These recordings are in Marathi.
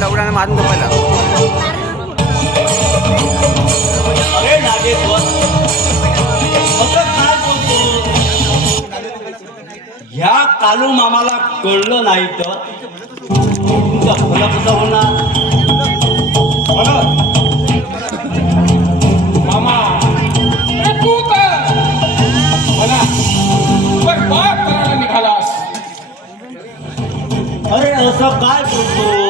दगडाने मारून झोपायला ह्या कालू मामाला कळलं नाही तर तुमचा फलं होणार? मामा. अरे अरे असं काय करतो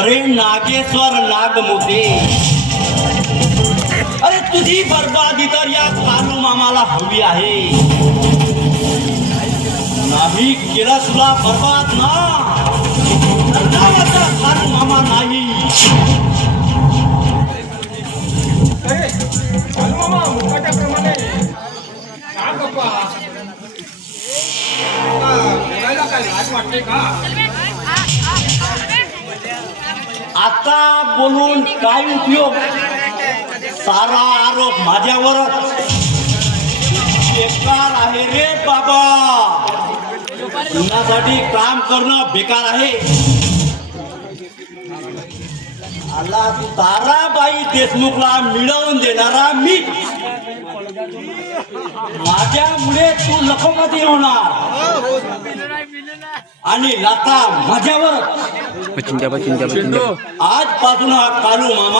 अरे नागेश्वर नागमोते अरे तुझी बर्बादी तर या कालू मामाला हवी आहे। नाही केलं तुला बर्बाद ना। तर नावाचा कालू मामा नाही। अरे चालू मामा आता बोलून काय उपयोग? सारा आरोप माझ्यावर बेकार आहे रे बाबा. कुणासाठी काम करणं बेकार आहे? आला ताराबाई देशमुखला मिळवून देणारा मी. माझ्यामुळे तू लखपती होणार. आणि लता माझ्यावर. आजपासून हा कालू मामा